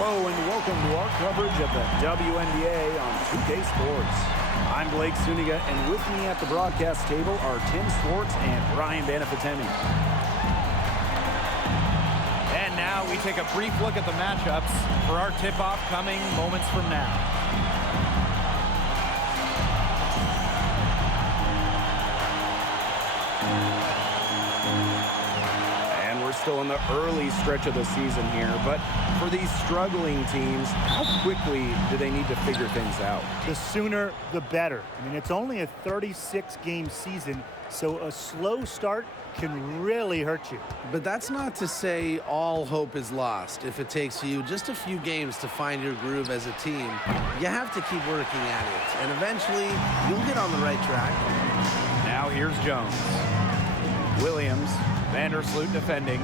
Hello and welcome to our coverage of the WNBA on 2K Sports. I'm Blake Suniga, and with me at the broadcast table are Tim Swartz and Brian Banafitemi. And now we take a brief look at the matchups for our tip-off coming moments from now. Still in the early stretch of the season here, but for these struggling teams, how quickly do they need to figure things out? The sooner, the better. I mean, it's only a 36-game season, so a slow start can really hurt you. But that's not to say all hope is lost. If it takes you just a few games to find your groove as a team, you have to keep working at it, and eventually you'll get on the right track. Now here's Jones. Williams. Vandersloot defending.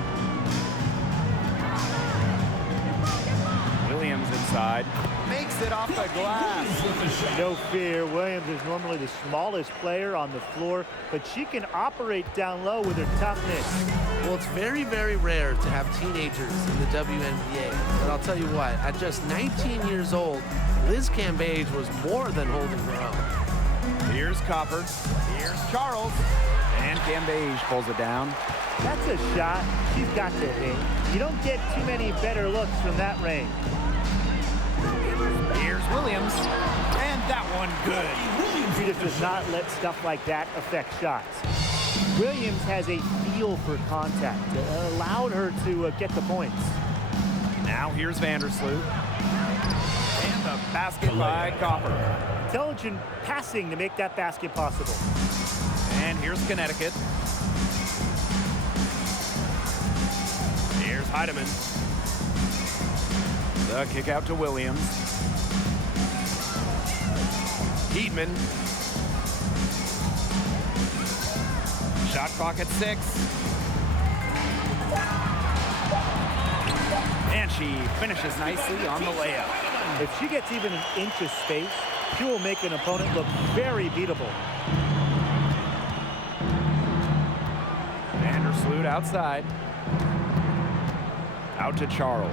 Williams inside. Makes it off the glass. No fear. Williams is normally the smallest player on the floor, but she can operate down low with her toughness. Well, it's very, very rare to have teenagers in the WNBA. But I'll tell you what, at just 19 years old, Liz Cambage was more than holding her own. Here's Copper. Here's Charles. And Cambage pulls it down. That's a shot she's got to hit. You don't get too many better looks from that range. Here's Williams. And that one good. She just does not let stuff like that affect shots. Williams has a feel for contact. It allowed her to get the points. Now here's Vandersloot. And the basket by Copper. Intelligent passing to make that basket possible. And here's Connecticut. Here's Heidemann. The kick out to Williams. Heatman. Shot clock at 6. And she finishes nicely on the layup. If she gets even an inch of space, she will make an opponent look very beatable. Vandersloot outside. Out to Charles.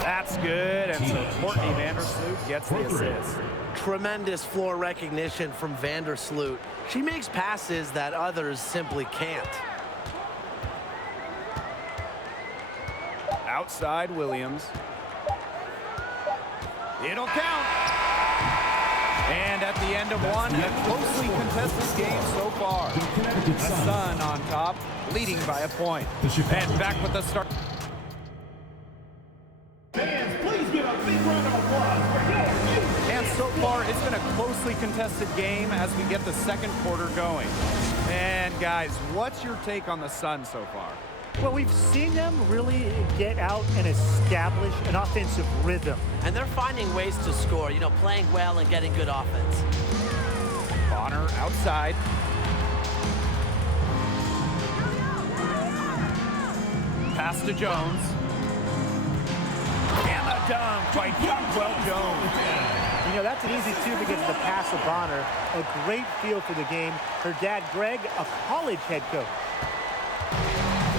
That's good, and so Courtney Vandersloot gets the assist. Tremendous floor recognition from Vandersloot. She makes passes that others simply can't. Outside Williams. It'll count. And at the end of one, a closely contested game so far. The Sun on top, leading by a point. And back with the start. Fans, please give a big round of applause for your youth. And So far, it's been a closely contested game as we get the second quarter going. And guys, what's your take on the Suns so far? Well, we've seen them really get out and establish an offensive rhythm. And they're finding ways to score, you know, playing well and getting good offense. Bonner outside. Pass to Jones. And the dunk by Jonquel Jones. You know, that's an easy two because of the pass of Bonner. A great feel for the game. Her dad, Greg, a college head coach.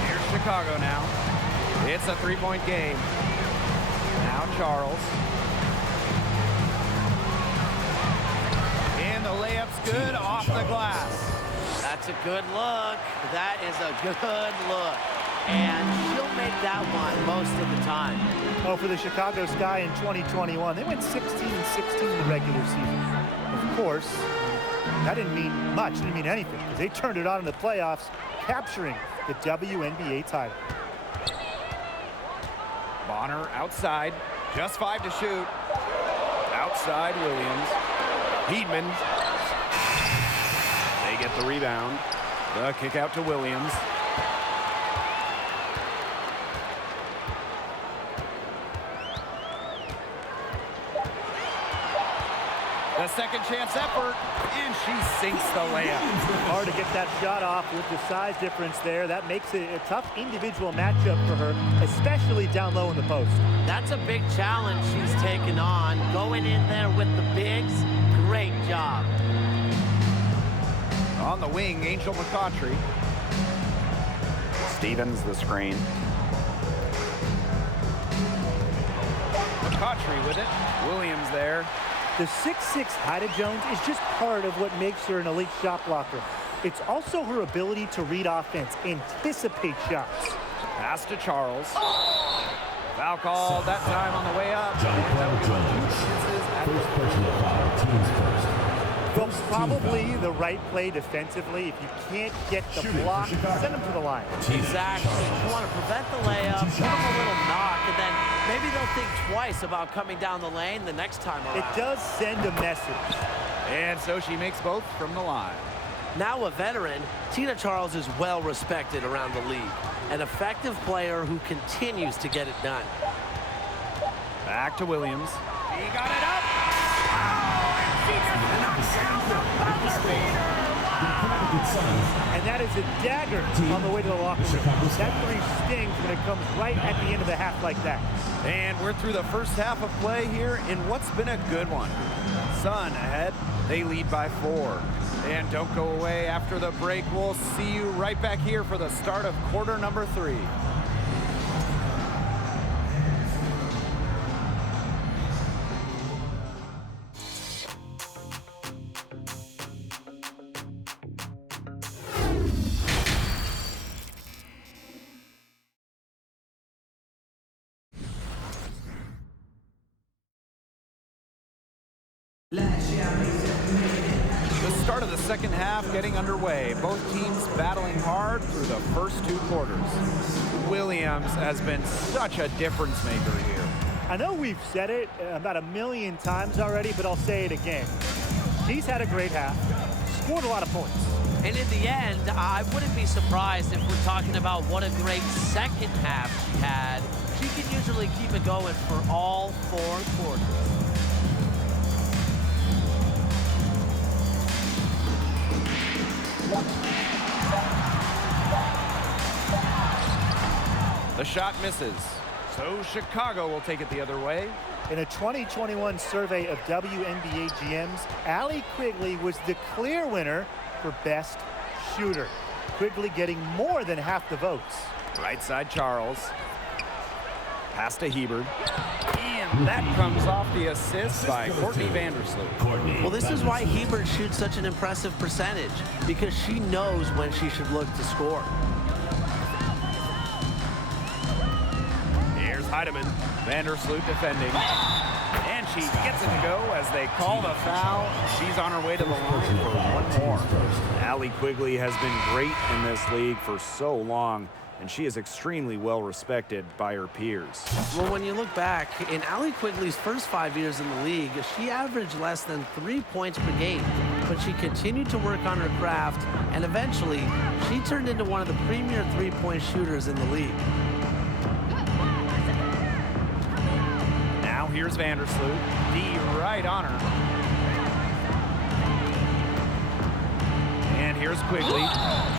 Here's Chicago now. It's a three-point game. Now Charles. And the layup's good off the glass. That's a good look. That is a good look. And she'll make that one most of the time. Oh, for the Chicago Sky in 2021, they went 16-16 in the regular season. Of course, that didn't mean much, didn't mean anything, because they turned it on in the playoffs, capturing the WNBA title. Bonner outside, just 5 to shoot. Outside Williams. Heedman. They get the rebound. The kick out to Williams. The second chance effort, and she sinks the layup. Hard to get that shot off with the size difference there. That makes it a tough individual matchup for her, especially down low in the post. That's a big challenge she's taken on. Going in there with the bigs, great job. On the wing, Angel McCautry. Stevens the screen. McCautry with it. Williams there. The 6'6" Hyda Jones is just part of what makes her an elite shot blocker. It's also her ability to read offense, anticipate shots. Pass to Charles. Foul call that time on the way up. First personal foul, team's first. Well, probably the right play defensively. If you can't get the block, send them to the line. Exactly. You want to prevent the layup, give them a little knock, and then maybe they'll think twice about coming down the lane the next time around. It does send a message. And so she makes both from the line. Now a veteran, Tina Charles is well respected around the league. An effective player who continues to get it done. Back to Williams. He got it up. And that is a dagger on the way to the locker room. That three stings when it comes right at the end of the half like that. And we're through the first half of play here in what's been a good one. Sun ahead. They lead by 4. And don't go away after the break. We'll see you right back here for the start of quarter number 3. The start of the second half getting underway. Both teams battling hard through the first 2 quarters. Williams has been such a difference maker here. I know we've said it about 1,000,000 times already, but I'll say it again. She's had a great half, scored a lot of points. And in the end, I wouldn't be surprised if we're talking about what a great second half she had. She can usually keep it going for all 4 quarters. The shot misses. So Chicago will take it the other way. In a 2021 survey of WNBA GMs, Allie Quigley was the clear winner for best shooter. Quigley getting more than half the votes. Right side Charles. Pass to Hebert. And that comes off the assist by Courtney Vandersloot. Well, this is why Hebert shoots such an impressive percentage, because she knows when she should look to score. Here's Heidemann. Vandersloot defending. And she gets it to go as they call the foul. She's on her way to the line for one more. Allie Quigley has been great in this league for so long. and she is extremely well respected by her peers. Well, when you look back, in Allie Quigley's first 5 years in the league, she averaged less than 3 points per game, but she continued to work on her craft, and eventually, she turned into one of the premier three-point shooters in the league. Now here's Vandersloot. D right on her. And here's Quigley.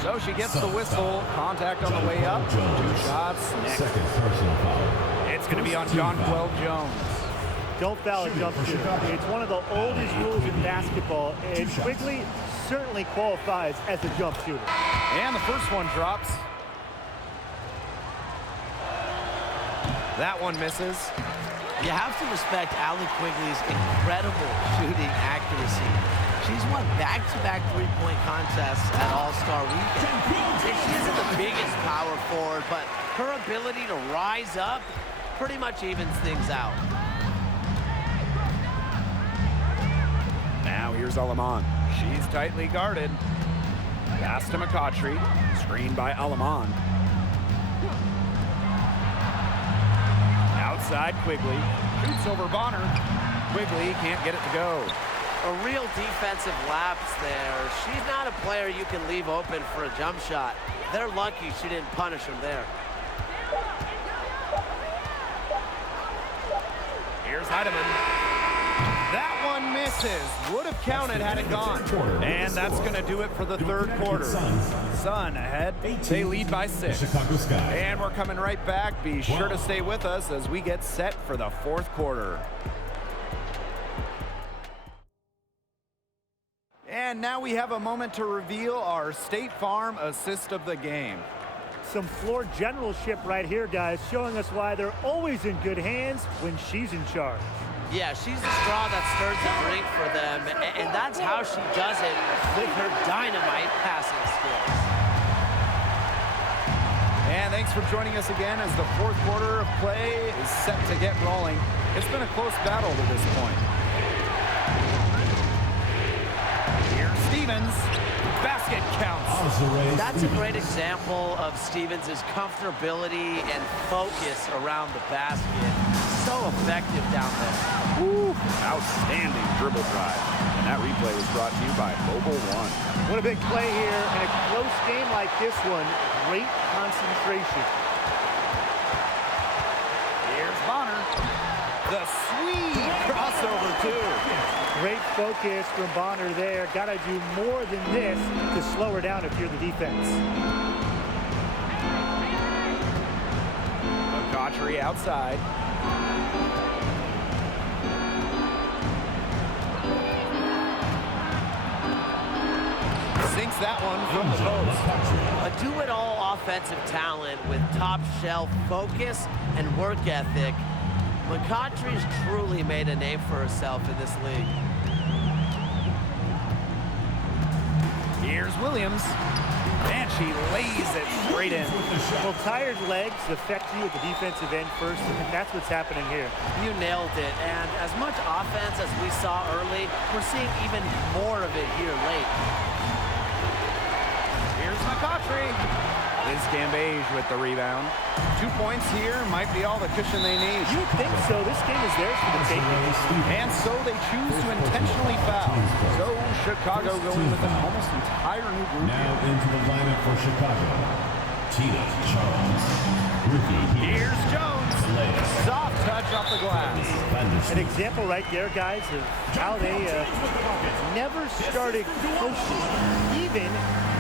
So she gets the whistle. Contact on the way up. 2 shots next. Second personal foul. It's going to be on Jonquel Jones. Don't foul a jump shooter. It's one of the oldest rules in basketball, and Quigley certainly qualifies as a jump shooter. And the first one drops. That one misses. You have to respect Allie Quigley's incredible shooting accuracy. She's won back-to-back three-point contests at All-Star Weekend. And she isn't the biggest power forward, but her ability to rise up pretty much evens things out. Now here's Alaman. She's tightly guarded. Pass to McCautry. Screened by Alaman. Outside Quigley. Shoots over Bonner. Quigley can't get it to go. A real defensive lapse there. She's not a player you can leave open for a jump shot. They're lucky she didn't punish him there. Here's Heidemann. That one misses. Would have counted had it gone. And that's going to do it for the third quarter. Sun ahead. They lead by 6. Chicago Sky. And we're coming right back. Be sure to stay with us as we get set for the fourth quarter. And now we have a moment to reveal our State Farm assist of the game. Some floor generalship right here, guys, showing us why they're always in good hands when she's in charge. Yeah, she's the straw that stirs the drink for them, and that's how she does it with her dynamite passing skills. And thanks for joining us again as the fourth quarter of play is set to get rolling. It's been a close battle to this point. Here's Stevens. Basket counts. That's a great example of Stevens' comfortability and focus around the basket. So effective down there. Woo. Outstanding dribble drive. And that replay was brought to you by Mobile One. What a big play here, and a close game like this one, great concentration. Here's Bonner. The sweet crossover, too. Great focus from Bonner there. Got to do more than this to slow her down if you're the defense. McCautry outside. Sinks that one from the post. A do-it-all offensive talent with top-shelf focus and work ethic. McCautry's truly made a name for herself in this league. Here's Williams. And she lays it straight in. Well, tired legs affect you at the defensive end first, and that's what's happening here. You nailed it, and as much offense as we saw early, we're seeing even more of it here late. Here's McCautry. Liz Cambage with the rebound. 2 points here might be all the cushion they need. You think so? This game is theirs for the taking. And so they choose to intentionally foul. So Chicago going with an almost entire new group. Now into the lineup for Chicago. Tina Charles. Rookie. Here's Jones. Soft touch off the glass. An example right there, guys, of how they never started close, even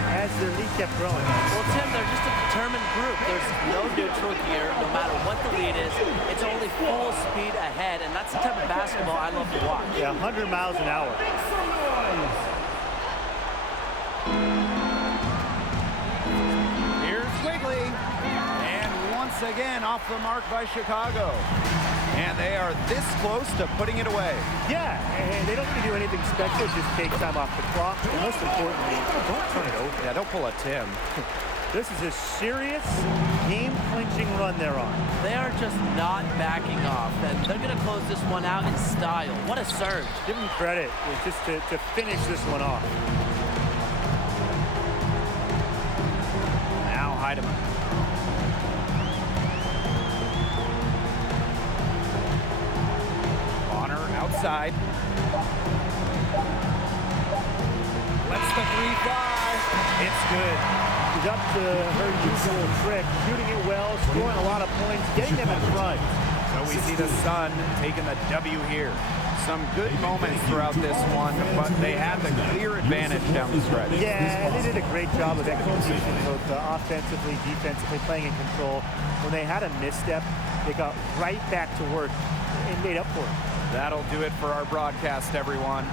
as their lead kept growing. Well, Tim, they're just a determined group. There's no neutral here, no matter what the lead is. It's only full speed ahead, and that's the type of basketball I love to watch. Yeah, 100 miles an hour. Here's Quigley. And once again, off the mark by Chicago. And they are this close to putting it away. Yeah, and they don't need to do anything special. Just take time off the clock. And most importantly, don't turn it over. Yeah, don't pull a Tim. This is a serious game-clinching run they're on. They are just not backing off, and they're going to close this one out in style. What a surge. Give them credit just to finish this one off. Now Heidemann. side. Lets the three fly. It's good. She's up to her usual trick, shooting it well, scoring a lot of points, getting them in front. So we see the Sun taking the W here. Some good moments throughout this one, but they had the clear advantage down the stretch. Yeah, they did a great job of execution, both offensively, defensively, playing in control. When they had a misstep, they got right back to work and made up for it. That'll do it for our broadcast, everyone.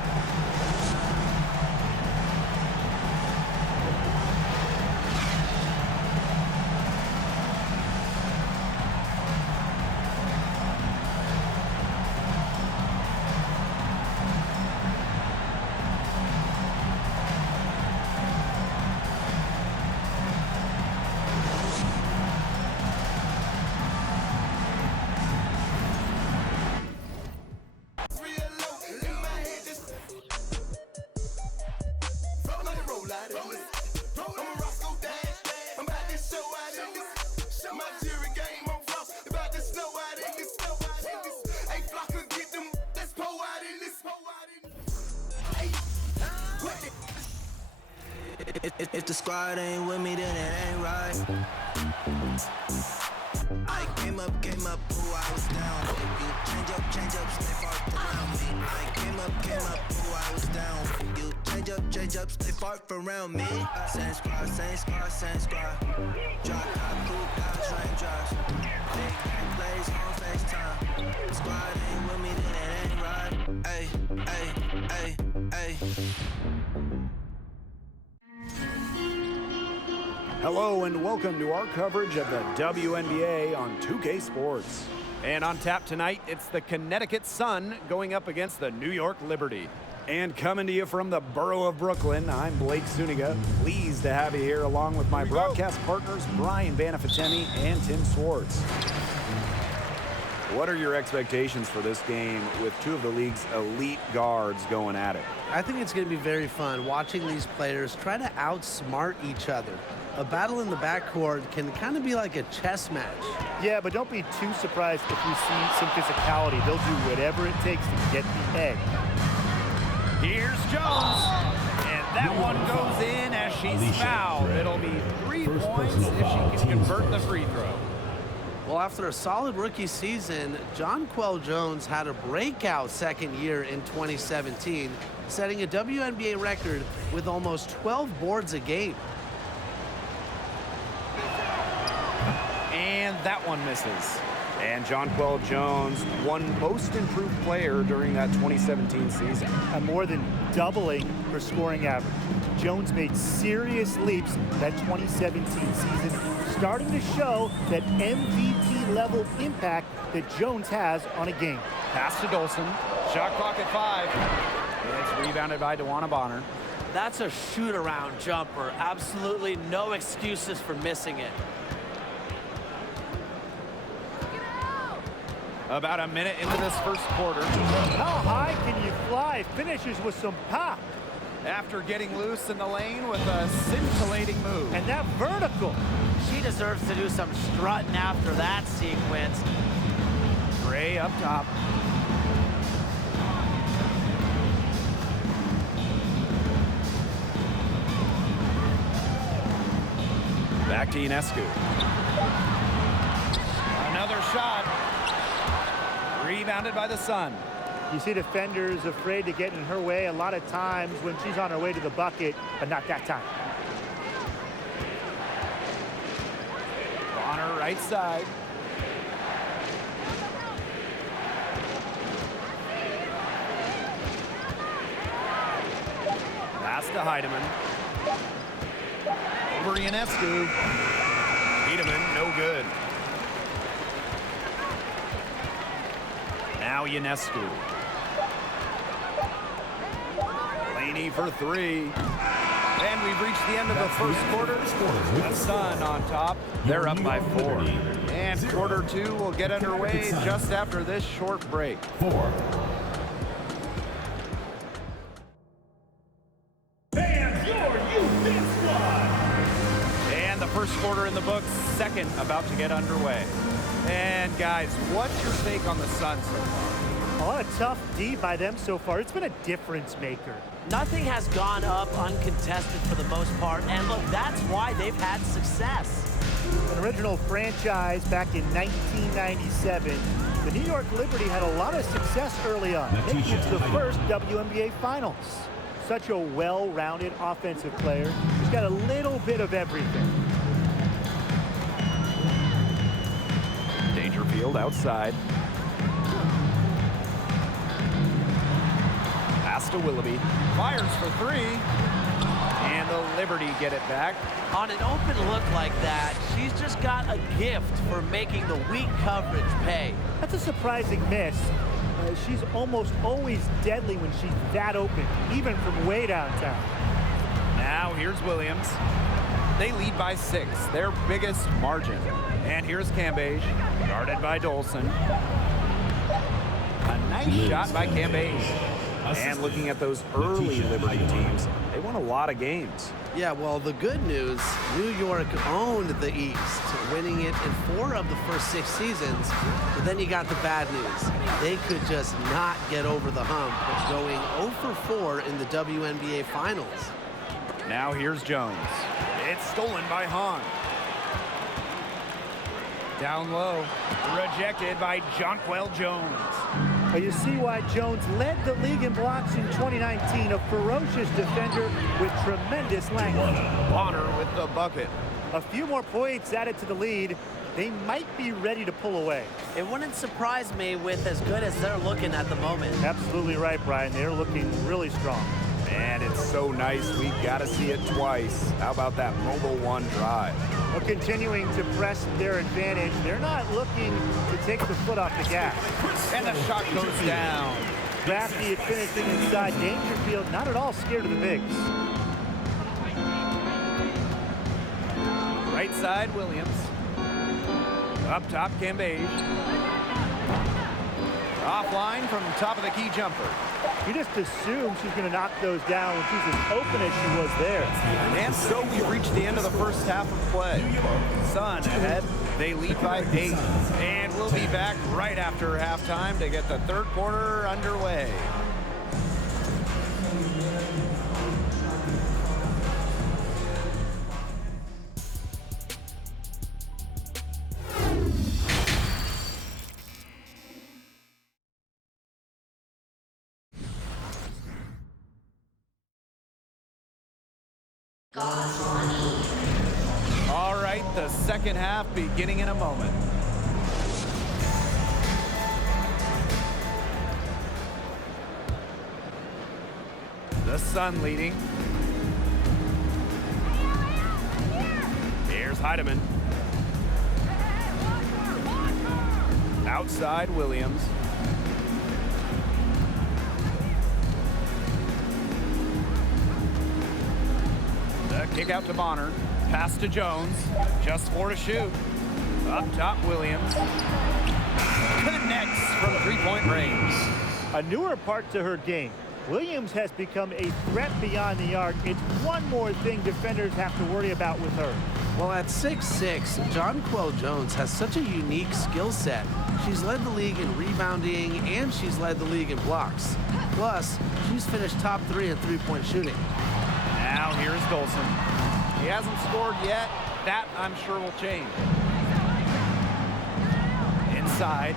If the squad ain't with me, then it ain't right. I came up, ooh, I was down. You change up, stay far around me. I came up, ooh, I was down. You change up, stay far around me. Same squad. Drop top, cool, dodge, raindrops. Big game plays on FaceTime. Squad ain't with me, then it ain't right. Ay. Hello and welcome to our coverage of the WNBA on 2K Sports. And on tap tonight, it's the Connecticut Sun going up against the New York Liberty. And coming to you from the borough of Brooklyn, I'm Blake Suniga. Pleased to have you here along with my broadcast partners, Brian Banafitemi and Tim Swartz. What are your expectations for this game with two of the league's elite guards going at it? I think it's going to be very fun watching these players try to outsmart each other. A battle in the backcourt can kind of be like a chess match. Yeah, but don't be too surprised if we see some physicality. They'll do whatever it takes to get the edge. Here's Jones, and that one goes in as she's fouled. It'll be 3 points if she can convert the free throw. Well, after a solid rookie season, Jonquel Jones had a breakout second year in 2017, setting a WNBA record with almost 12 boards a game. And that one misses. And Jonquel Jones won Most Improved Player during that 2017 season. And more than doubling her scoring average. Jones made serious leaps that 2017 season, starting to show that MVP-level impact that Jones has on a game. Pass to Dolson. Shot clock at 5. It's rebounded by DeWanna Bonner. That's a shoot-around jumper. Absolutely no excuses for missing it. About a minute into this first quarter. How high can you fly? Finishes with some pop. After getting loose in the lane with a scintillating move. And that vertical. She deserves to do some strutting after that sequence. Gray up top. Back to Ionescu. Another shot. Rebounded by the Sun. You see defenders afraid to get in her way a lot of times when she's on her way to the bucket, but not that time. Bonner right side. Pass to Heidemann. Over Ionescu. Heidemann, no good. Now Ionescu. Laney for 3. And we've reached the end of the first quarter. The Sun on top. They're up by 4. And quarter 2 will get underway just after this short break. 4. And the first quarter in the books, second about to get underway. And guys, what's your take on the Sun so far? A lot of tough D by them so far. It's been a difference maker. Nothing has gone up uncontested for the most part, and look, that's why they've had success. An original franchise back in 1997, the New York Liberty had a lot of success early on, making it to the first WNBA Finals. Such a well-rounded offensive player. He's got a little bit of everything. Dangerfield outside. Pass to Willoughby. Fires for three. And the Liberty get it back. On an open look like that, she's just got a gift for making the weak coverage pay. That's a surprising miss. She's almost always deadly when she's that open, even from way downtown. Now here's Williams. They lead by 6, their biggest margin. And here's Cambage, guarded by Dolson. A nice shot by Cambage. And looking at those early Liberty teams, they won a lot of games. Yeah, well, the good news, New York owned the East, winning it in 4 of the first 6 seasons. But then you got the bad news. They could just not get over the hump, going 0 for 4 in the WNBA Finals. Now here's Jones. It's stolen by Hahn. Down low, rejected by Jonquel Jones. You see why Jones led the league in blocks in 2019, a ferocious defender with tremendous length. Bonner with the bucket. A few more points added to the lead. They might be ready to pull away. It wouldn't surprise me with as good as they're looking at the moment. Absolutely right, Brian. They're looking really strong. And it's so nice, we gotta see it twice. How about that mobile one drive? Well, continuing to press their advantage, they're not looking to take the foot off the gas. And the shot goes down. Crafty at finishing inside. Dangerfield not at all scared of the bigs. Right side, Williams. Up top, Cambage. Offline from top of the key jumper. You just assume she's going to knock those down when she's as open as she was there. And so we reach the end of the first half of play. Sun ahead. They lead by 8. And we'll be back right after halftime to get the third quarter underway. All right, the second half beginning in a moment. The Sun leading. Here's Heidemann. Outside, Williams. The kick out to Bonner. Pass to Jones. Just 4 to shoot. Up top, Williams. Connects from three-point range. A newer part to her game. Williams has become a threat beyond the arc. It's one more thing defenders have to worry about with her. Well, at 6'6", Jonquel Jones has such a unique skill set. She's led the league in rebounding, and she's led the league in blocks. Plus, she's finished top 3 in three-point shooting. Now here's Dolson. He hasn't scored yet. That, I'm sure, will change. Inside.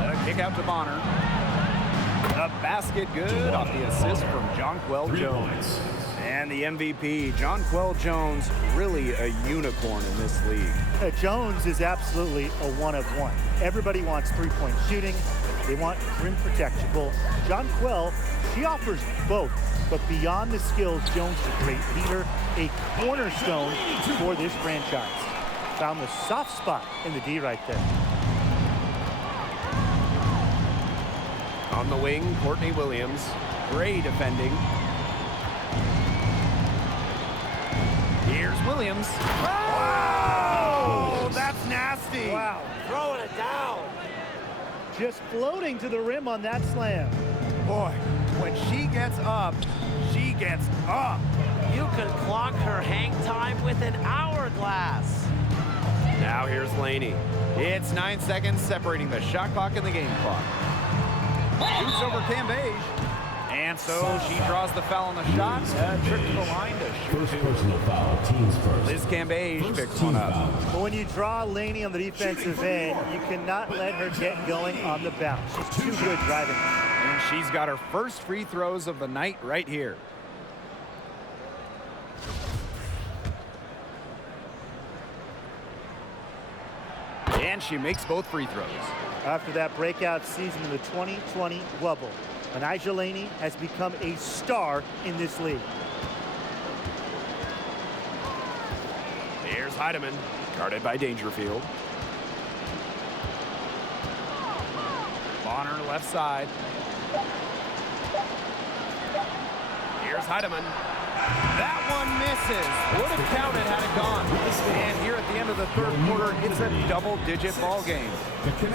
The kick out to Bonner. The basket good off the assist from Jonquel Jones. And the MVP, Jonquel Jones, really a unicorn in this league. Jones is absolutely a one of one. Everybody wants three-point shooting. They want rim protection. Well, Jonquel, she offers both. But beyond the skills, Jones is a great leader, a cornerstone for this franchise. Found the soft spot in the D right there. On the wing, Courtney Williams. Great defending. Here's Williams. Oh, that's nasty. Wow. Throwing it down. Just floating to the rim on that slam. Boy, when she gets up, she gets up. You could clock her hang time with an hourglass. Now here's Laney. It's 9 seconds separating the shot clock and the game clock. Shoots over Cambage. And so she draws the foul on the shot. Trip to the line to shoot First two. personal foul, teams first. Liz Cambage First picks team one up. foul. But when you draw Laney on the defensive end, you cannot let her get going on the bounce. She's too good driving. And she's got her first free throws of the night right here. And she makes both free throws. After that breakout season in the 2020 bubble, Anijah Laney has become a star in this league. Here's Heidemann, guarded by Dangerfield. Bonner left side. Here's Heidemann. That one misses. Would have counted had it gone. And here at the end of the third quarter, it's a double-digit ball game.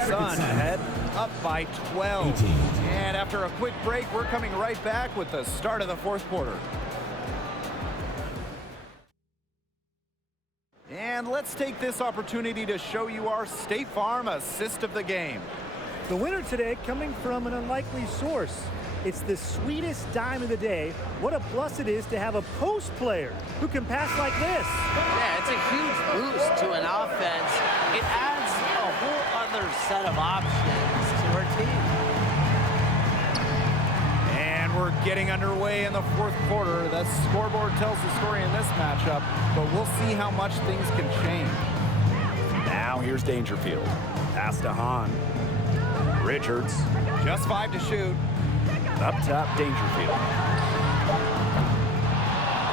Sun ahead, up by 12. 18. And after a quick break, we're coming right back with the start of the fourth quarter. And let's take this opportunity to show you our State Farm assist of the game. The winner today coming from an unlikely source. It's the sweetest dime of the day. What a plus it is to have a post player who can pass like this. Yeah, it's a huge boost to an offense. It adds a whole other set of options to her team. And we're getting underway in the fourth quarter. The scoreboard tells the story in this matchup, but we'll see how much things can change. Now here's Dangerfield. Pass to Hahn. Richards. Just 5 to shoot. Up top, Dangerfield.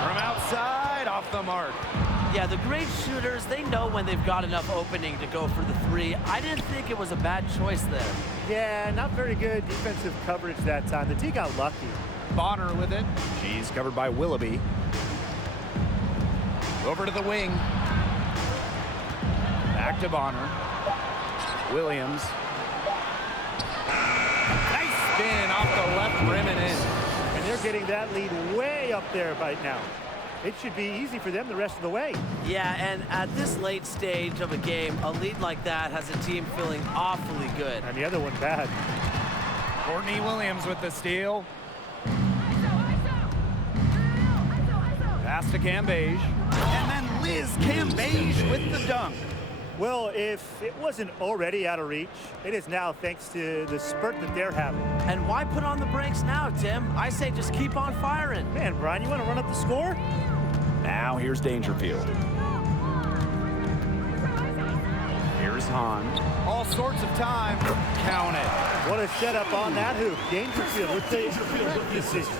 From outside, off the mark. Yeah, the great shooters, they know when they've got enough opening to go for the three. I didn't think it was a bad choice there. Yeah, not very good defensive coverage that time. The T got lucky. Bonner with it. She's covered by Willoughby. Over to the wing. Back to Bonner. Williams. Nice spin off the left rim and in. And they're getting that lead way up there right now. It should be easy for them the rest of the way. Yeah, and at this late stage of a game, a lead like that has a team feeling awfully good. And the other one bad. Courtney Williams with the steal. Pass to Cambage. And then Liz Cambage with the dunk. Well, if it wasn't already out of reach, it is now thanks to the spurt that they're having. And why put on the brakes now, Tim? I say just keep on firing. Man, Brian, you want to run up the score? Now here's Dangerfield. Here's Hahn. All sorts of time. Count it. What a setup on that hoop. Dangerfield with the decision.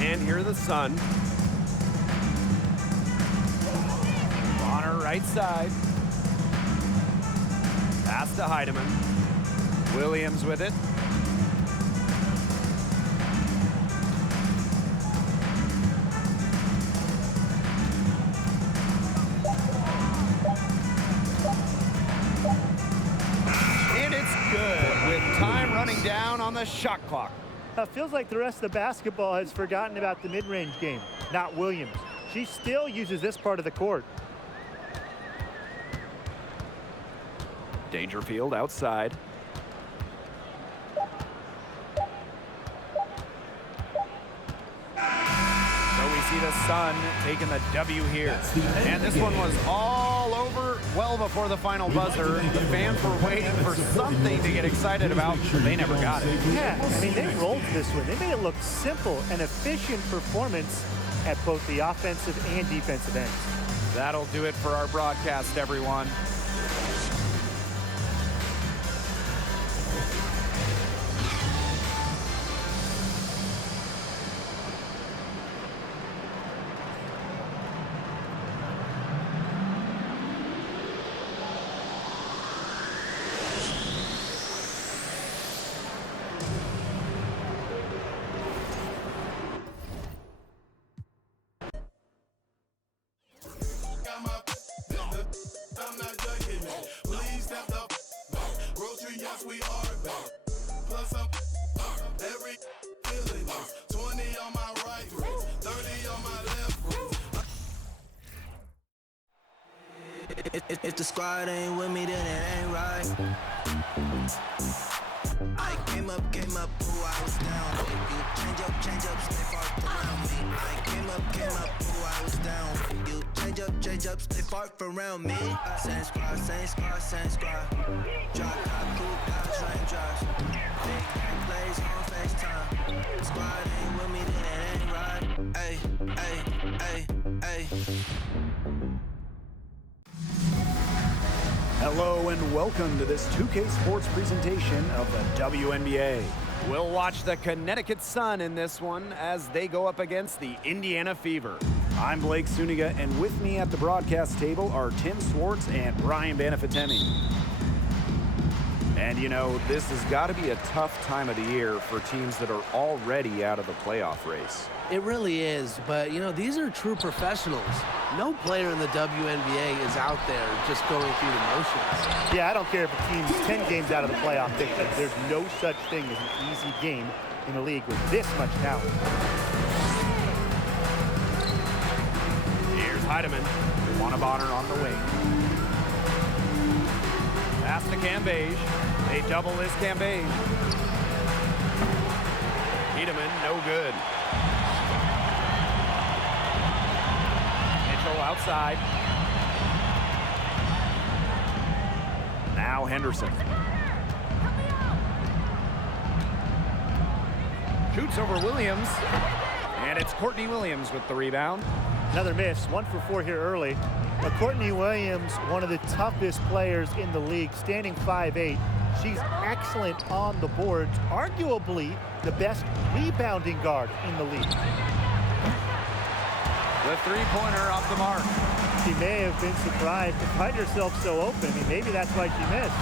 And here are the Sun. Bonner right side. Pass to Heidemann. Williams with it. And it's good with time running down on the shot clock. Feels like the rest of the basketball has forgotten about the mid-range game. Not Williams. She still uses this part of the court. Dangerfield outside. So we see the Sun taking the W here. And this one was all over well before the final buzzer. The fans were waiting for something to get excited about, but they never got it. Yeah, I mean, they rolled this one. They made it look simple and efficient performance at both the offensive and defensive ends. That'll do it for our broadcast, everyone. If the squad ain't with me, then it ain't right. I came up, ooh, I was down. You change up, stay far around me. I came up, ooh, I was down. You change up, stay far around me. Same squad. Drop top, cool guys, raindrops. Big bang plays on FaceTime. Squad ain't with me, then it ain't right. Ay. Hello and welcome to this 2K Sports presentation of the WNBA. We'll watch the Connecticut Sun in this one as they go up against the Indiana Fever. I'm Blake Suniga, and with me at the broadcast table are Tim Swartz and Brian Banafitemi. And you know, this has got to be a tough time of the year for teams that are already out of the playoff race. It really is, but you know, these are true professionals. No player in the WNBA is out there just going through the motions. Yeah, I don't care if a team's 10 games out of the playoff picture. There's no such thing as an easy game in a league with this much talent. Here's Heidemann. One of honor on the wing. Pass to Cambage. They double his Cambage. Heidemann, no good. Mitchell outside. Now Henderson. Shoots over Williams. And it's Courtney Williams with the rebound. Another miss, 1 for 4 here early. But Courtney Williams, one of the toughest players in the league, standing 5'8". She's excellent on the boards, arguably the best rebounding guard in the league. The three-pointer off the mark. She may have been surprised to find herself so open. I mean, maybe that's why she missed.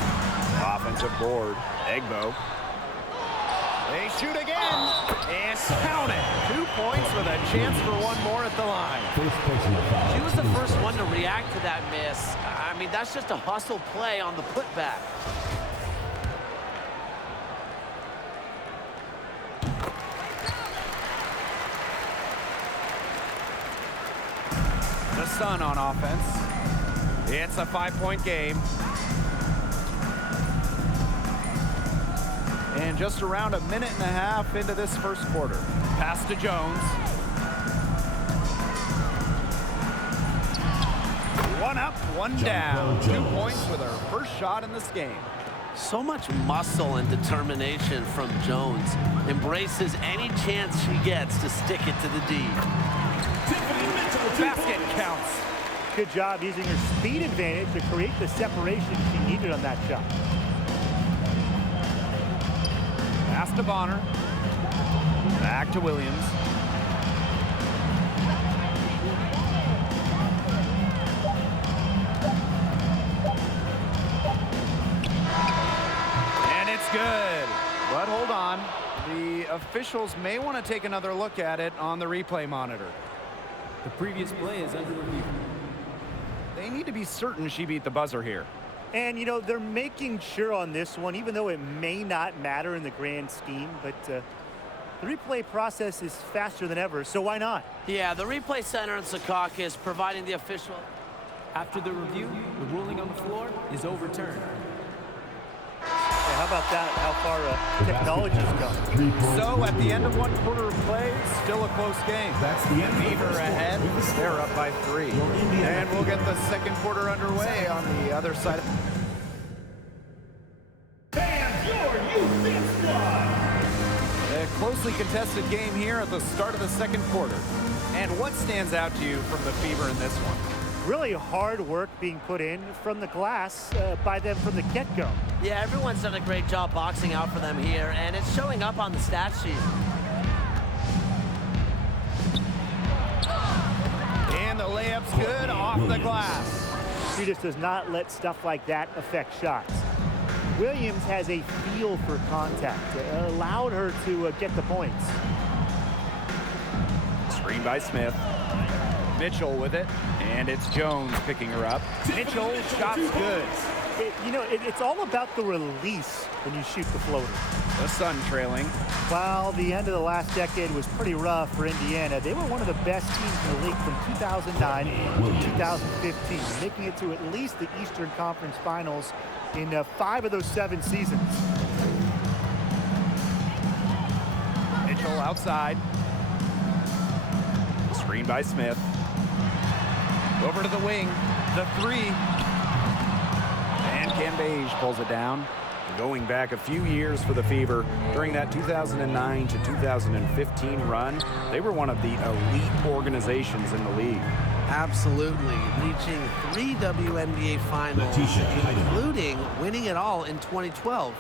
Offensive board. Egbo. They shoot again, and count it. 2 points with a chance for one more at the line. She was the first one to react to that miss. I mean, that's just a hustle play on the putback. The Sun on offense. It's a 5-point game. And just around a minute and a half into this first quarter. Pass to Jones. One up, one down. 2 points with her first shot in this game. So much muscle and determination from Jones. Embraces any chance she gets to stick it to the D. Basket counts. Good job using her speed advantage to create the separation she needed on that shot. Pass to Bonner. Back to Williams. And it's good. But hold on. The officials may want to take another look at it on the replay monitor. The previous play is under review. They need to be certain she beat the buzzer here. And, you know, they're making sure on this one, even though it may not matter in the grand scheme, but the replay process is faster than ever, so why not? Yeah, the replay center in Secaucus providing the official. After the review, the ruling on the floor is overturned. Yeah, how about that, how far technology's gone? So at the end of one quarter of play, still a close game. That's the end. Fever ahead. They're up by 3. And we'll get the second quarter underway on the other side. A closely contested game here at the start of the second quarter. And what stands out to you from the Fever in this one? Really hard work being put in from the glass by them from the get-go. Yeah, everyone's done a great job boxing out for them here, and it's showing up on the stat sheet. And the layup's good off the glass. She just does not let stuff like that affect shots. Williams has a feel for contact, allowed her to get the points. Screen by Smith. Mitchell with it, and it's Jones picking her up. Mitchell, shot's good. It's all about the release when you shoot the floater. The Sun trailing. While the end of the last decade was pretty rough for Indiana, they were one of the best teams in the league from 2009 to 2015, making it to at least the Eastern Conference Finals in 5 of those 7 seasons. Mitchell outside. Screen by Smith. Over to the wing. The 3. And Cambage pulls it down. Going back a few years for the Fever, during that 2009 to 2015 run, they were one of the elite organizations in the league. Absolutely, reaching 3 WNBA finals, including winning it all in 2012.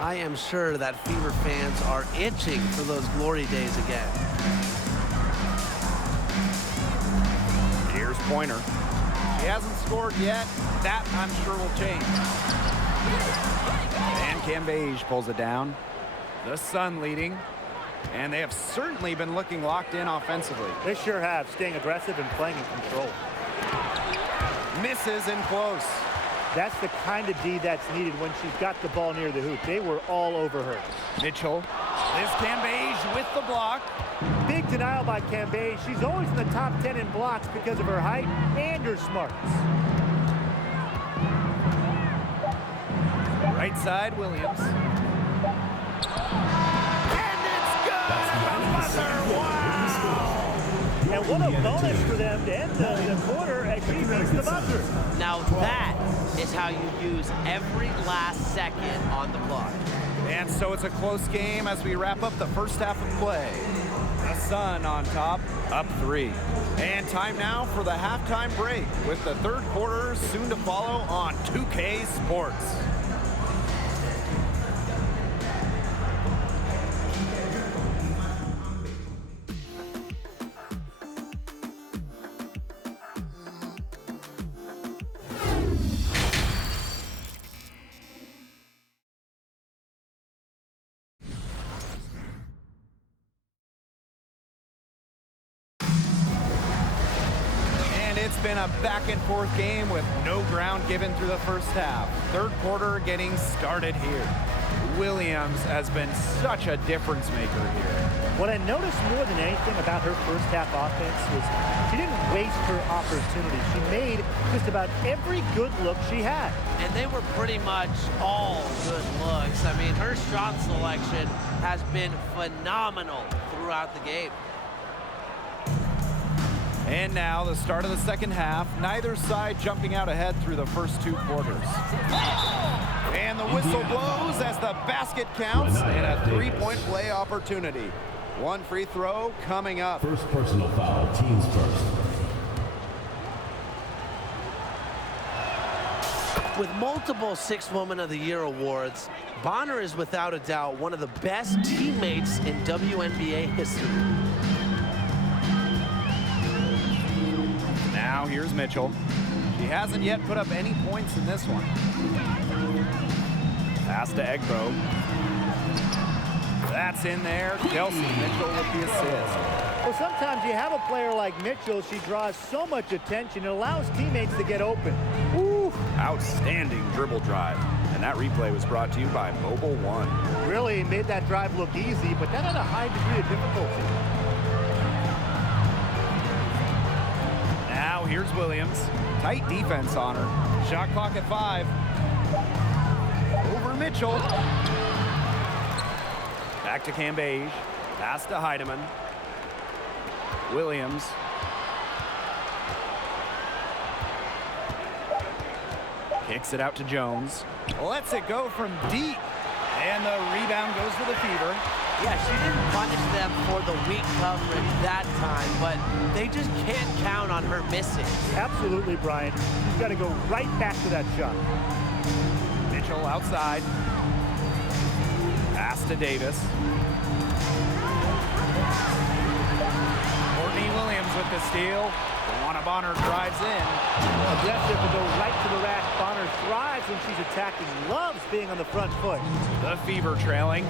I am sure that Fever fans are itching for those glory days again. Here's Pointer. He hasn't scored yet. That, I'm sure, will change. And Cambage pulls it down. The Sun leading. And they have certainly been looking locked in offensively. They sure have, staying aggressive and playing in control. Misses in close. That's the kind of D that's needed when she's got the ball near the hoop. They were all over her. Mitchell. This Cambage with the block. Big denial by Cambage. She's always in the top 10 in blocks because of her height and her smarts. Right side, Williams. And it's good from buzzer. Wow! And what a bonus for them to end the quarter as she beats the buzzer. Now that is how you use every last second on the clock. And so it's a close game as we wrap up the first half of play. The Sun on top, up 3. And time now for the halftime break with the third quarter soon to follow on 2K Sports. It's been a back and forth game with no ground given through the first half. Third quarter getting started here. Williams has been such a difference maker here. What I noticed more than anything about her first half offense was she didn't waste her opportunities. She made just about every good look she had. And they were pretty much all good looks. I mean, her shot selection has been phenomenal throughout the game. And now the start of the second half. Neither side jumping out ahead through the first 2 quarters. And the whistle blows as the basket counts and a 3-point play opportunity. 1 free throw coming up. First personal foul, teams first. With multiple 6th Woman of the Year awards, Bonner is without a doubt one of the best teammates in WNBA history. Now here's Mitchell. She hasn't yet put up any points in this one. Pass to Egbo. That's in there. Kelsey Mitchell with the assist. Well, sometimes you have a player like Mitchell. She draws so much attention. It allows teammates to get open. Woo! Outstanding dribble drive. And that replay was brought to you by Mobile One. Really made that drive look easy, but that had a high degree of difficulty. Now here's Williams. Tight defense on her. Shot clock at 5. Over Mitchell. Back to Cambage. Pass to Heidemann. Williams. Kicks it out to Jones. Lets it go from deep. And the rebound goes to the Fever. Yeah, she didn't punish them for the weak coverage that time, but they just can't count on her missing. Absolutely, Brian. You've got to go right back to that shot. Mitchell outside. Pass to Davis. Courtney Williams with the steal. Luana Bonner drives in. Aggressive to go right to the rack. Bonner thrives when she's attacking. Loves being on the front foot. The Fever trailing.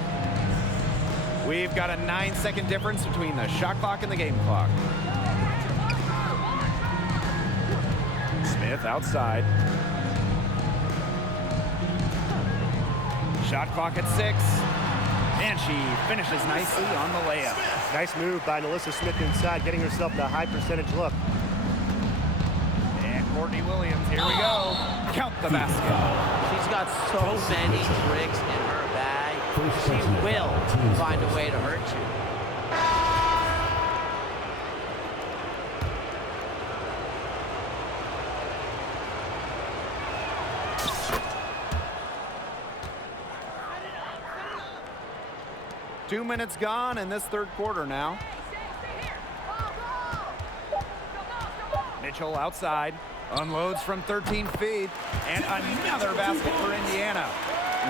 We've got a 9-second difference between the shot clock and the game clock. Smith outside. Shot clock at 6. And she finishes nicely on the layup. Nice move by Alyssa Smith inside, getting herself the high percentage look. And Courtney Williams, here we go. Count the basket. She's got so many tricks in her bag. She will find a way to hurt you. Two minutes gone in this third quarter now. Mitchell outside, unloads from 13 feet, and another basket for Indiana.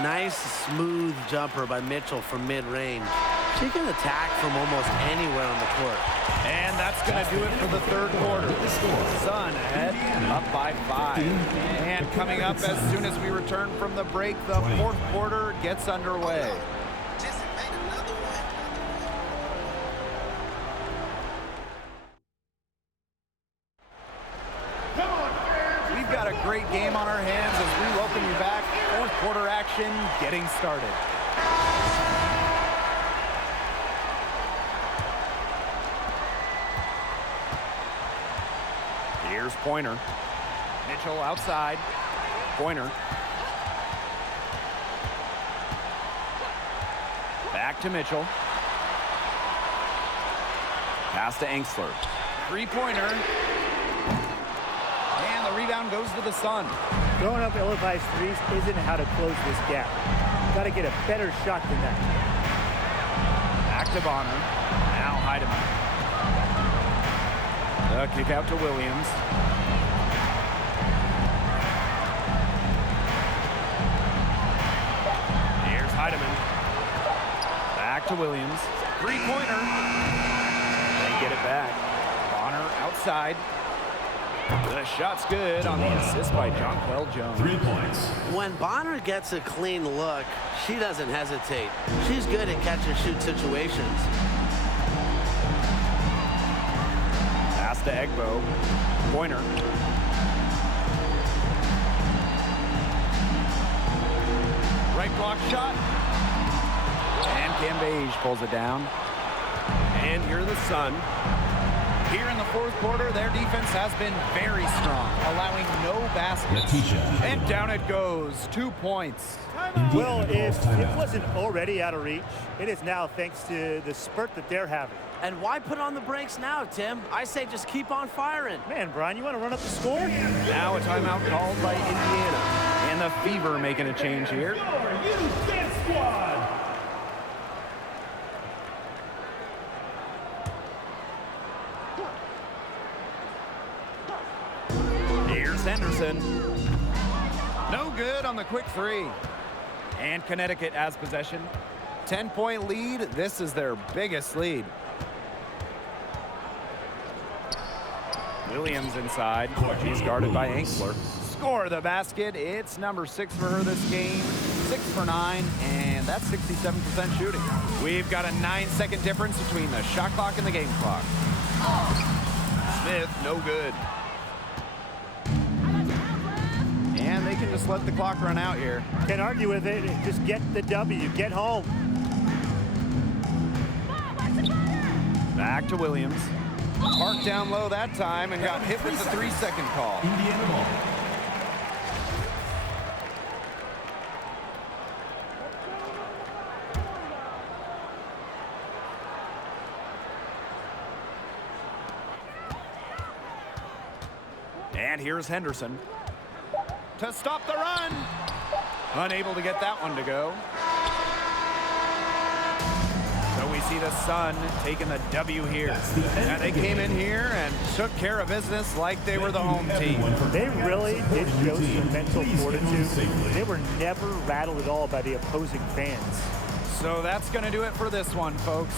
Nice, smooth jumper by Mitchell from mid-range. She can attack from almost anywhere on the court. And that's going to do it for the third quarter. Sun ahead, up by 5. And coming up as soon as we return from the break, the fourth quarter gets underway. We've got a great game on our hands as we welcome you back. Fourth quarter action getting started. Here's Pointer. Mitchell outside. Pointer. Back to Mitchell. Pass to Angsler. Three-pointer. And the rebound goes to the Sun. Throwing up ill-advised threes isn't how to close this gap. Got to get a better shot than that. Back to Bonner. Now Heidemann. The kick out to Williams. Here's Heidemann. Back to Williams. Three-pointer. They get it back. Bonner outside. The shot's good on the assist by Jonquel Jones. 3 points. When Bonner gets a clean look, she doesn't hesitate. She's good at catch-and-shoot situations. Pass to Egbo. Pointer. Right block shot. And Cambage pulls it down. And you're the Sun. Here in the fourth quarter, their defense has been very strong, allowing no baskets. And down it goes. 2 points. Well, if it wasn't already out of reach, it is now thanks to the spurt that they're having. And why put on the brakes now, Tim? I say just keep on firing. Man, Brian, you want to run up the score? Now a timeout called by Indiana. And the Fever making a change here. Here's Henderson. No good on the quick three. And Connecticut has possession. 10-point lead. This is their biggest lead. Williams inside. She's guarded by Angsler. Score the basket. It's number 6 for her this game. 6 for 9, and that's 67% shooting. We've got a 9-second difference between the shot clock and the game clock. Smith, no good. And they can just let the clock run out here. Can't argue with it. Just get the W. Get home. Back to Williams. Parked down low that time and got hit with the 3-second call. Indiana ball. And here's Henderson to stop the run. Unable to get that one to go. So we see the Sun taking the W here. And they came in here and took care of business like they were the home team. They really did show some mental fortitude. They were never rattled at all by the opposing fans. So that's going to do it for this one, folks.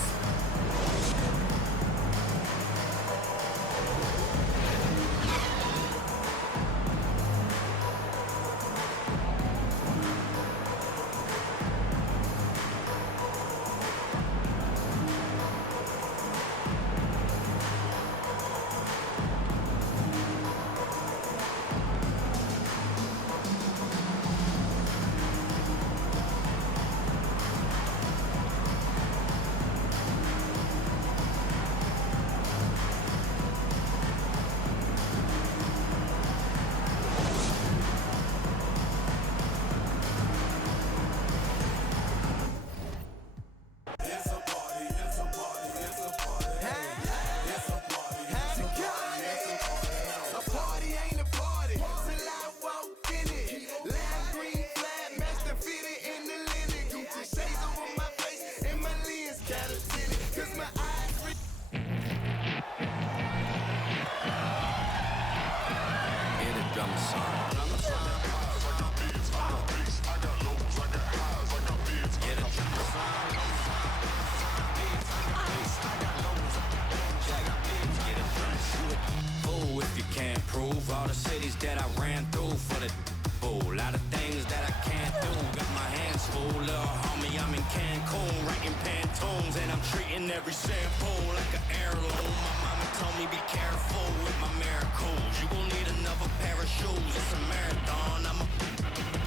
treating every sample like an heirloom. My mama told me be careful with my miracles. You gon' need another pair of shoes. It's a marathon. I'm a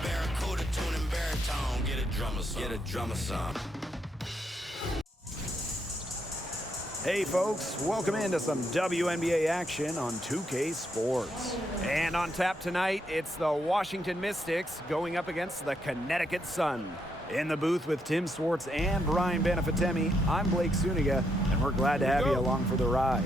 barracuda tuning baritone. Get a drummer song. Get a drummer song. Hey folks, welcome into some WNBA action on 2K Sports. And on tap tonight, it's the Washington Mystics going up against the Connecticut Sun. In the booth with Tim Swartz and Brian Benefitemi, I'm Blake Suniga, and we're glad to have you along for the ride.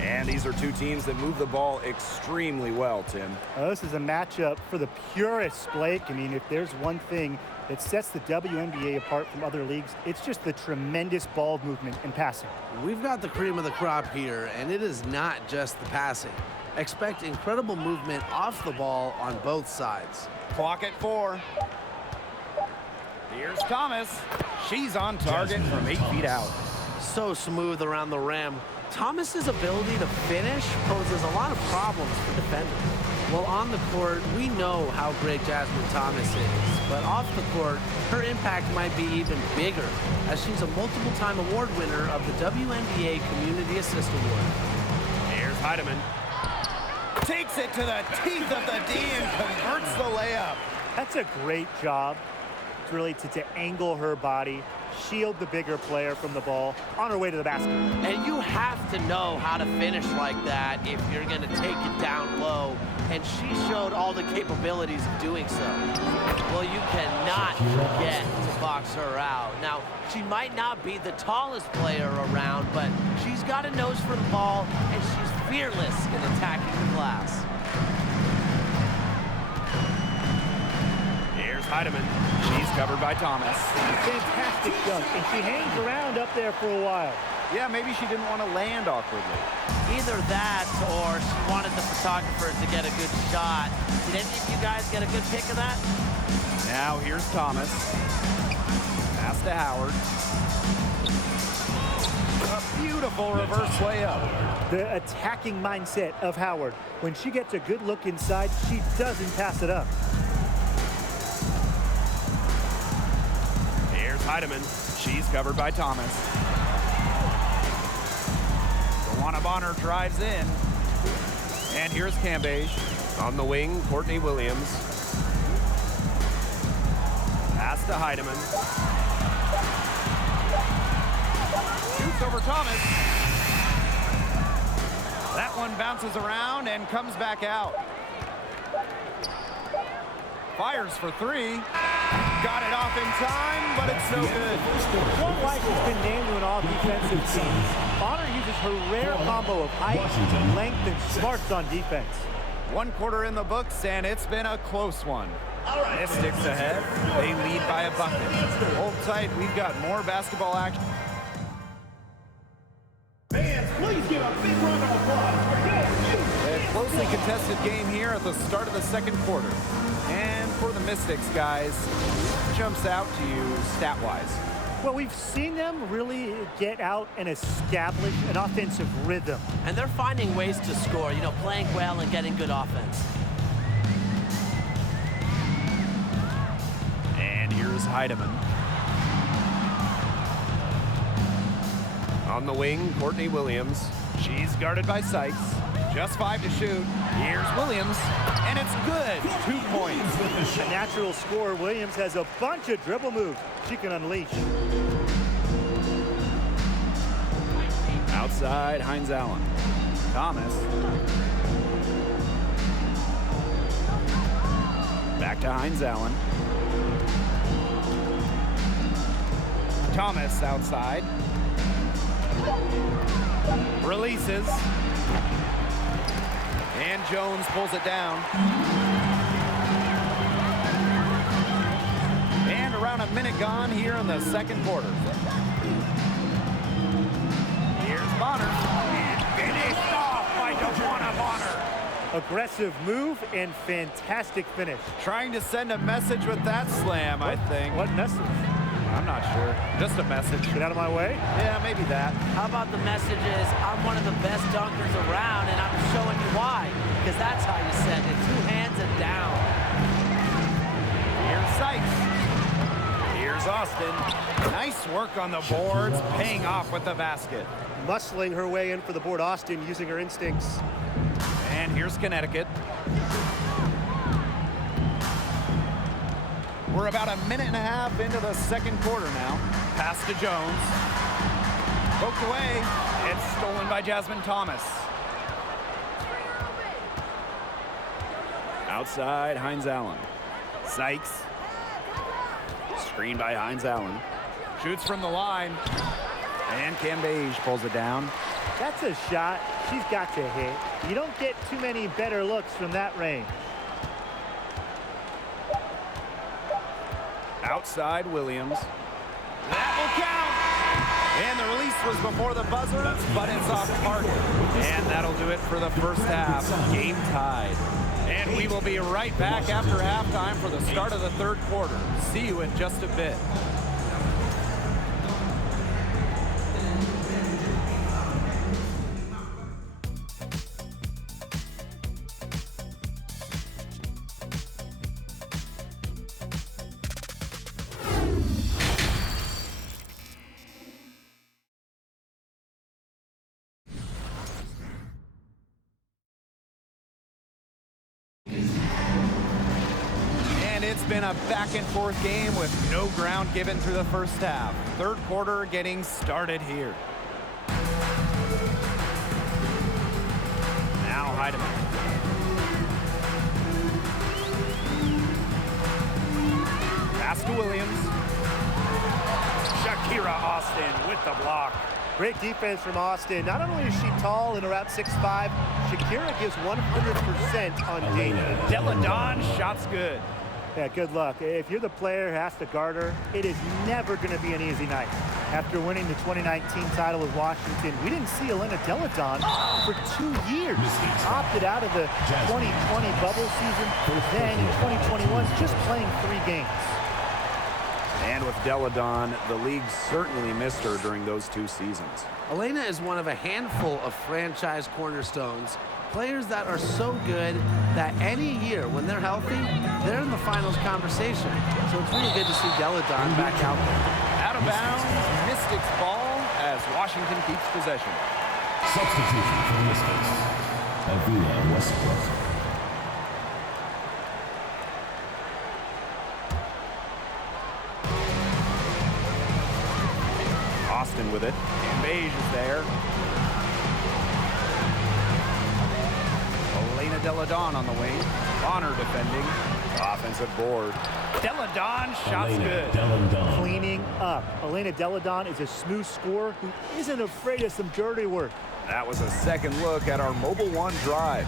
And these are two teams that move the ball extremely well, Tim. This is a matchup for the purists, Blake. I mean, if there's one thing that sets the WNBA apart from other leagues, it's just the tremendous ball movement and passing. We've got the cream of the crop here, and it is not just the passing. Expect incredible movement off the ball on both sides. Clock at 4. Here's Thomas. She's on target from 8 feet out. So smooth around the rim. Thomas's ability to finish poses a lot of problems for defenders. Well, on the court, we know how great Jasmine Thomas is, but off the court, her impact might be even bigger, as she's a multiple-time award winner of the WNBA Community Assist Award. Here's Heidemann. Takes it to the teeth of the D and converts the layup. That's a great job, really, to angle her body, shield the bigger player from the ball on her way to the basket. And you have to know how to finish like that if you're going to take it down low. And she showed all the capabilities of doing so. Well, you cannot forget to box her out. Now, she might not be the tallest player around, but she's got a nose for the ball, and she's fearless in attacking the glass. Here's Heidemann. She's covered by Thomas. Fantastic dunk, and she hangs around up there for a while. Yeah, maybe she didn't want to land awkwardly. Either that, or she wanted the photographer to get a good shot. Did any of you guys get a good pic of that? Now here's Thomas. Pass to Howard. A beautiful reverse layup. The attacking mindset of Howard. When she gets a good look inside, she doesn't pass it up. Here's Heidemann. She's covered by Thomas. Luana Bonner drives in. And here's Cambage. On the wing, Courtney Williams. Pass to Heidemann. Shoots over Thomas. That one bounces around and comes back out. Fires for 3. Got it off in time, but it's no good. One life has been named to an all-defensive team. Bonner uses her rare combo of height, length, and smarts on defense. 1 quarter in the books, and it's been a close one. Mystics ahead. They lead by a bucket. Hold tight. We've got more basketball action. Fans, please give a big round of applause for A closely contested game here at the start of the 2nd quarter. And for the Mystics, guys, what jumps out to you stat-wise? Well, we've seen them really get out and establish an offensive rhythm. And they're finding ways to score, you know, playing well and getting good offense. And here's Heidemann. On the wing, Courtney Williams. She's guarded by Sykes. Just 5 to shoot. Here's Williams, and it's good. 2 points. A natural scorer, Williams has a bunch of dribble moves she can unleash. Outside, Hines Allen. Thomas. Back to Hines Allen. Thomas outside. Releases. And Jones pulls it down. And around a minute gone here in the 2nd quarter. Here's Bonner. And finished off by Luana Bonner. Aggressive move and fantastic finish. Trying to send a message with that slam, I think. What message? I'm not sure. Just a message. Get out of my way? Yeah, maybe that. How about the message is, I'm one of the best dunkers around, and I'm showing you why. Because that's how you send it. 2 hands and down. Here's Sykes. Here's Austin. Nice work on the boards, paying off with the basket. Muscling her way in for the board. Austin using her instincts. And here's Connecticut. We're about a minute and a half into the second quarter now. Pass to Jones. Poked away. It's stolen by Jasmine Thomas. Outside, Hines Allen. Sykes. Screen by Hines Allen. Shoots from the line. And Cambage pulls it down. That's a shot she's got to hit. You don't get too many better looks from that range. Outside Williams. That will count. And the release was before the buzzer, but it's off Parker. And that'll do it for the first half. Game tied. And we will be right back after halftime for the start of the third quarter. See you in just a bit. It's been a back-and-forth game with no ground given through the first half. Third quarter getting started here. Now Heidemann. Pass to Williams. Shakira Austin with the block. Great defense from Austin. Not only is she tall and around 6'5", Shakira gives 100% on Dana. Deladon, shots good. Yeah, good luck. If you're the player who has to guard her, it is never going to be an easy night. After winning the 2019 title with Washington, we didn't see Elena Deladon for 2 years. Opted out of the 2020 bubble season, then in 2021, just playing 3 games. And with Deladon, the league certainly missed her during those 2 seasons. Elena is one of a handful of franchise cornerstones, players that are so good that any year when they're healthy, they're in the finals conversation. So it's really good to see Deladon back out there. Out of bounds, Mystics ball as Washington keeps possession. Substitution for the Mystics. Avila Westbrook. Austin with it. And Beige is there. Elena Deladon on the wing. Bonner defending. Offensive board. Deladon, shots Elena good. Deladon. Cleaning up. Elena Deladon is a smooth scorer who isn't afraid of some dirty work. That was a second look at our Mobile One drive.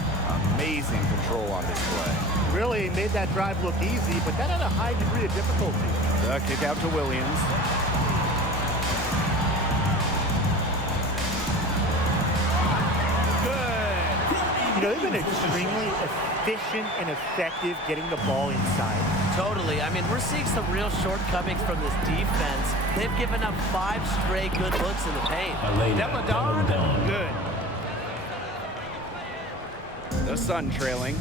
Amazing control on display. Really made that drive look easy, but that had a high degree of difficulty. The kick out to Williams. You know, they've been extremely efficient and effective getting the ball inside. Totally. I mean, we're seeing some real shortcomings from this defense. They've given up 5 straight good looks in the paint. Deladon, good. The Sun trailing.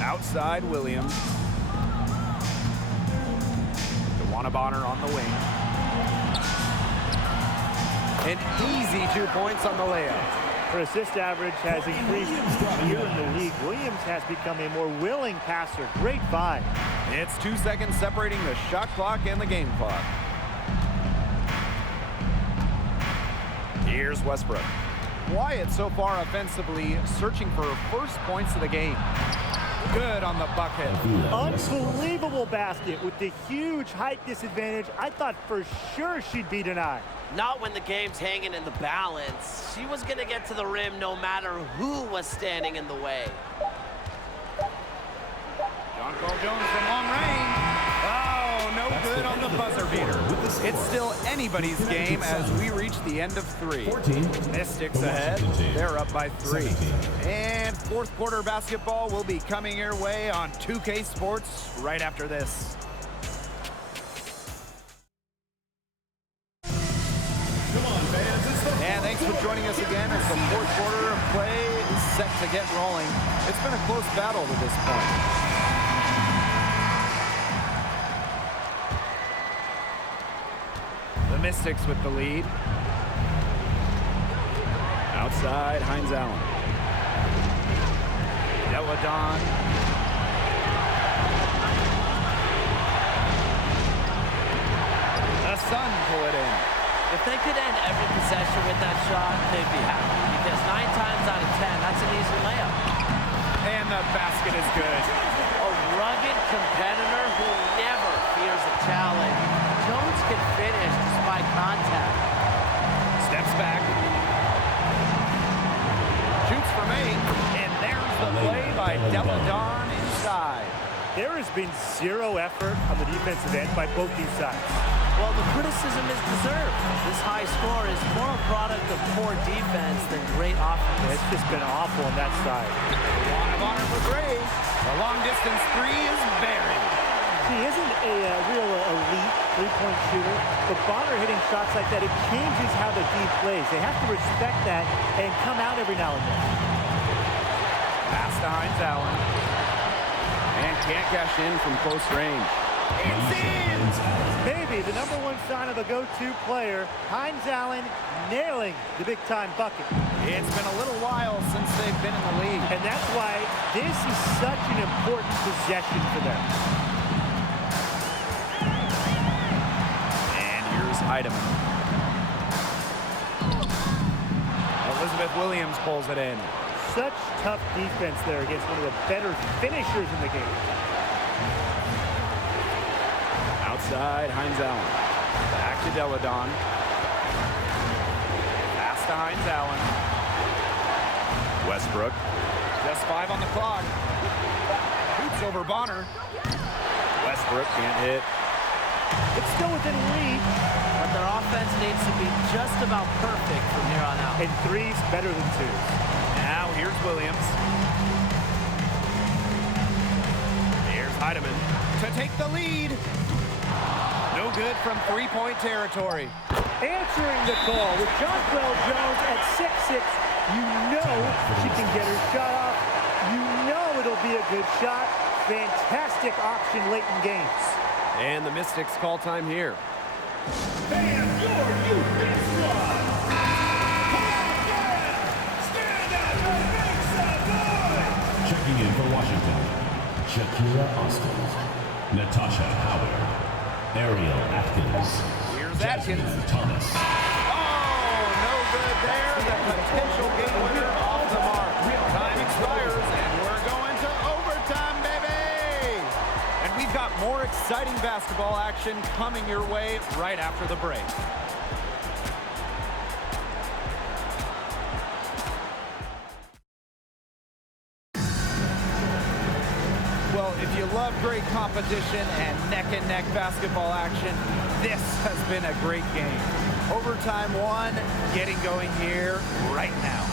Outside Williams. DeWanna Bonner on the wing. An easy 2 points on the layup. Her assist average has increased here in the league. Williams has become a more willing passer. Great find. It's 2 seconds separating the shot clock and the game clock. Here's Westbrook. Wyatt so far offensively searching for her first points of the game. Good on the bucket. Unbelievable basket with the huge height disadvantage. I thought for sure she'd be denied. Not when the game's hanging in the balance. She was going to get to the rim no matter who was standing in the way. John Carl Jones from long range. Oh, no good on the buzzer beater. It's still anybody's game as we reach the end of 3. Mystics ahead. They're up by 3. And fourth quarter basketball will be coming your way on 2K Sports right after this. And thanks for joining us again as the fourth quarter of play is set to get rolling. It's been a close battle to this point. Mystics with the lead. Outside, Hines Allen. Deladon. The Sun pull it in. If they could end every possession with that shot, they'd be happy. Because 9 times out of 10, that's an easy layup. And the basket is good. A rugged competitor who never fears a challenge. Jones can finish despite contact. Steps back. Shoots from 8. And there's the play by Deladon inside. There has been zero effort on the defensive end by both these sides. Well, the criticism is deserved. This high score is more a product of poor defense than great offense. It's just been awful on that side. One of honor for Gray. The long-distance 3 is buried. He isn't a real elite three-point shooter, but Bonner hitting shots like that, it changes how the D plays. They have to respect that and come out every now and then. Pass to Hines Allen. And can't cash in from close range. It's in! Maybe the #1 sign of a go-to player, Hines Allen nailing the big-time bucket. It's been a little while since they've been in the lead. And that's why this is such an important possession for them. And here's Heidemann. Elizabeth Williams pulls it in. Such tough defense there against one of the better finishers in the game. Outside, Hines Allen. Back to Deladon. Pass to Hines Allen. Westbrook. Just 5 on the clock. Shoots over Bonner. Westbrook can't hit. It's still within reach. But their offense needs to be just about perfect from here on out. And 3's better than 2's. Now here's Williams. Here's Heidemann to take the lead. No good from three-point territory. Answering the call with Jonquel Jones at 6'6", you know she can get her shot off. You know it'll be a good shot. Fantastic option late in games. And the Mystics call time here. And your defense squad. Stand up and make some noise. Checking in for Washington, Shakira Austin, Natasha Howard, Ariel Atkins, Here's Jasmine Atkins. Thomas. Oh, no good there. The potential game winner off the mark. Time expires, and we're going to overtime, baby. And we've got more exciting basketball action coming your way right after the break. Well, if you love great competition and neck-and-neck basketball action, this has been a great game. Overtime 1, getting going here right now.